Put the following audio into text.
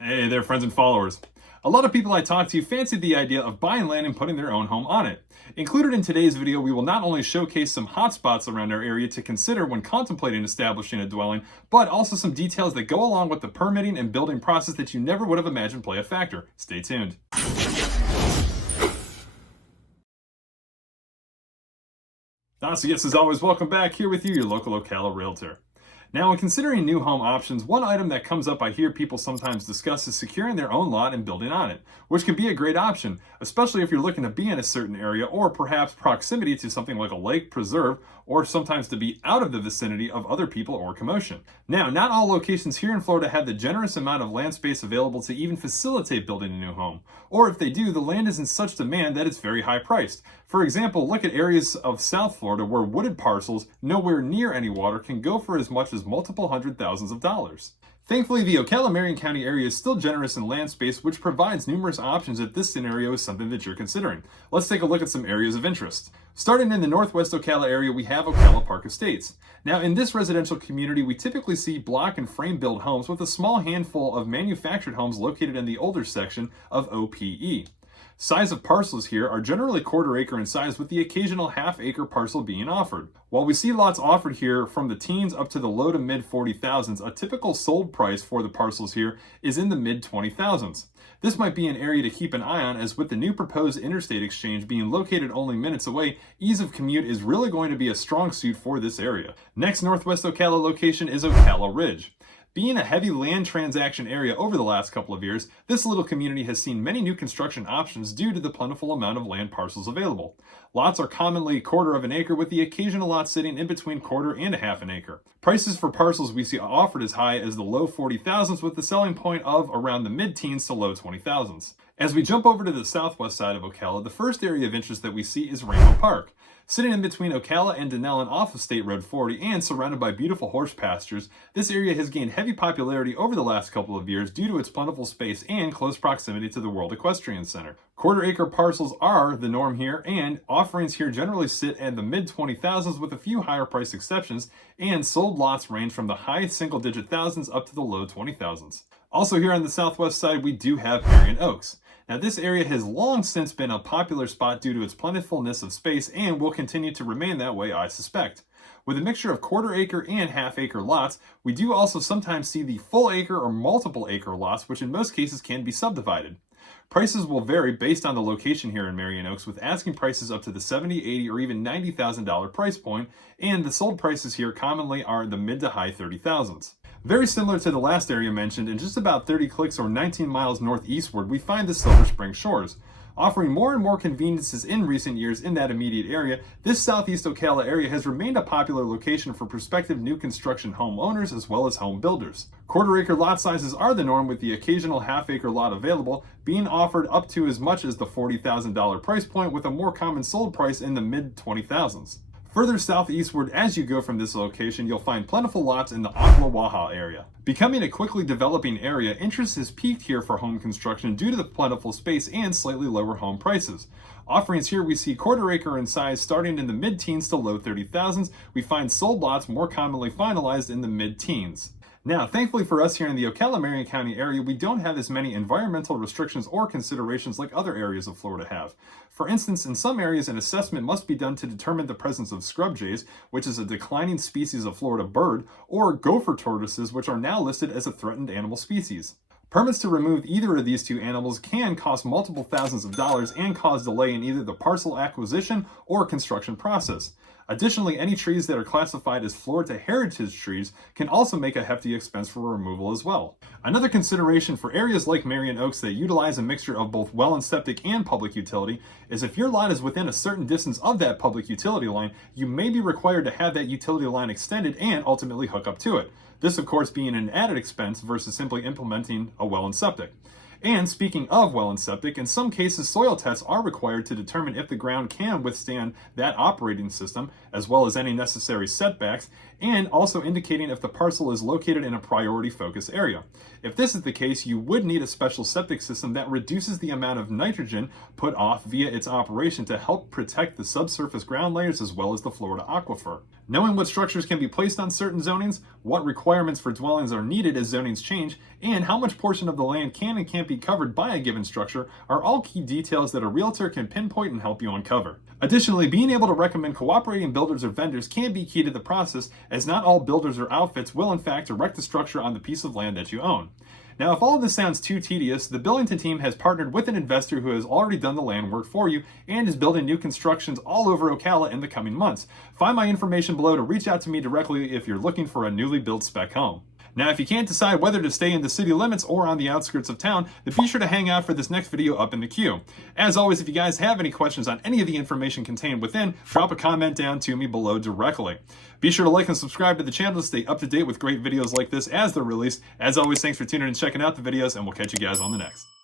Hey there, friends and followers. A lot of people I talk to fancy the idea of buying land and putting their own home on it. Included in today's video, we will not only showcase some hotspots around our area to consider when contemplating establishing a dwelling, but also some details that go along with the permitting and building process that you never would have imagined play a factor. Stay tuned. So yes, as always, welcome back. Here with you, your local Ocala realtor. Now, when considering new home options, one item that comes up I hear people sometimes discuss is securing their own lot and building on it, which can be a great option, especially if you're looking to be in a certain area or perhaps proximity to something like a lake, preserve, or sometimes to be out of the vicinity of other people or commotion. Now, not all locations here in Florida have the generous amount of land space available to even facilitate building a new home, or if they do, the land is in such demand that it's very high priced. For example, look at areas of South Florida where wooded parcels nowhere near any water can go for as much as multiple hundred thousands of dollars. Thankfully, the Ocala Marion County area is still generous in land space, which provides numerous options if this scenario is something that you're considering. Let's take a look at some areas of interest. Starting in the northwest Ocala area, we have Ocala Park Estates. Now, in this residential community, we typically see block and frame build homes with a small handful of manufactured homes located in the older section of OPE. Size of parcels here are generally quarter acre in size, with the occasional half acre parcel being offered. While we see lots offered here from the teens up to the low to mid 40,000s, a typical sold price for the parcels here is in the mid 20,000s. This might be an area to keep an eye on, as with the new proposed interstate exchange being located only minutes away, ease of commute is really going to be a strong suit for this area. Next northwest Ocala location is Ocala Ridge. Being a heavy land transaction area over the last couple of years, this little community has seen many new construction options due to the plentiful amount of land parcels available. Lots are commonly quarter of an acre, with the occasional lot sitting in between quarter and a half an acre. Prices for parcels we see offered as high as the low 40,000s, with the selling point of around the mid-teens to low 20,000s. As we jump over to the southwest side of Ocala, the first area of interest that we see is Rainbow Park. Sitting in between Ocala and Denellen off of State Road 40 and surrounded by beautiful horse pastures, this area has gained heavy popularity over the last couple of years due to its plentiful space and close proximity to the World Equestrian Center. Quarter acre parcels are the norm here, and offerings here generally sit at the mid 20,000s with a few higher price exceptions, and sold lots range from the high single digit thousands up to the low 20,000s. Also here on the southwest side, we do have Marion Oaks. Now, this area has long since been a popular spot due to its plentifulness of space and will continue to remain that way, I suspect. With a mixture of quarter acre and half acre lots, we do also sometimes see the full acre or multiple acre lots, which in most cases can be subdivided. Prices will vary based on the location here in Marion Oaks, with asking prices up to the $70,000, $80,000, or even $90,000 price point, and the sold prices here commonly are the mid to high 30,000s. Very similar to the last area mentioned, in just about 30 clicks or 19 miles northeastward, we find the Silver Spring Shores. Offering more and more conveniences in recent years in that immediate area, this southeast Ocala area has remained a popular location for prospective new construction homeowners as well as home builders. Quarter acre lot sizes are the norm, with the occasional half acre lot available being offered up to as much as the $40,000 price point, with a more common sold price in the mid 20,000s. Further southeastward as you go from this location, you'll find plentiful lots in the Ocala area. Becoming a quickly developing area, interest has peaked here for home construction due to the plentiful space and slightly lower home prices. Offerings here we see quarter acre in size starting in the mid-teens to low 30,000s. We find sold lots more commonly finalized in the mid-teens. Now, thankfully for us here in the Ocala Marion County area, we don't have as many environmental restrictions or considerations like other areas of Florida have. For instance, in some areas, an assessment must be done to determine the presence of scrub jays, which is a declining species of Florida bird, or gopher tortoises, which are now listed as a threatened animal species. Permits to remove either of these two animals can cost multiple thousands of dollars and cause delay in either the parcel acquisition or construction process. Additionally, any trees that are classified as Florida heritage trees can also make a hefty expense for removal as well. Another consideration for areas like Marion Oaks that utilize a mixture of both well and septic and public utility is if your lot is within a certain distance of that public utility line, you may be required to have that utility line extended and ultimately hook up to it. This, of course, being an added expense versus simply implementing a well and septic. And speaking of well and septic, in some cases soil tests are required to determine if the ground can withstand that operating system, as well as any necessary setbacks, and also indicating if the parcel is located in a priority focus area. If this is the case, you would need a special septic system that reduces the amount of nitrogen put off via its operation to help protect the subsurface ground layers as well as the Florida aquifer. Knowing what structures can be placed on certain zonings, what requirements for dwellings are needed as zonings change, and how much portion of the land can and can't be covered by a given structure are all key details that a realtor can pinpoint and help you uncover. Additionally, being able to recommend cooperating builders or vendors can be key to the process, as not all builders or outfits will in fact erect the structure on the piece of land that you own. Now, if all of this sounds too tedious, the Billington team has partnered with an investor who has already done the land work for you and is building new constructions all over Ocala in the coming months. Find my information below to reach out to me directly if you're looking for a newly built spec home. Now, if you can't decide whether to stay in the city limits or on the outskirts of town, then be sure to hang out for this next video up in the queue. As always, if you guys have any questions on any of the information contained within, drop a comment down to me below directly. Be sure to like and subscribe to the channel to stay up to date with great videos like this as they're released. As always, thanks for tuning in and checking out the videos, and we'll catch you guys on the next.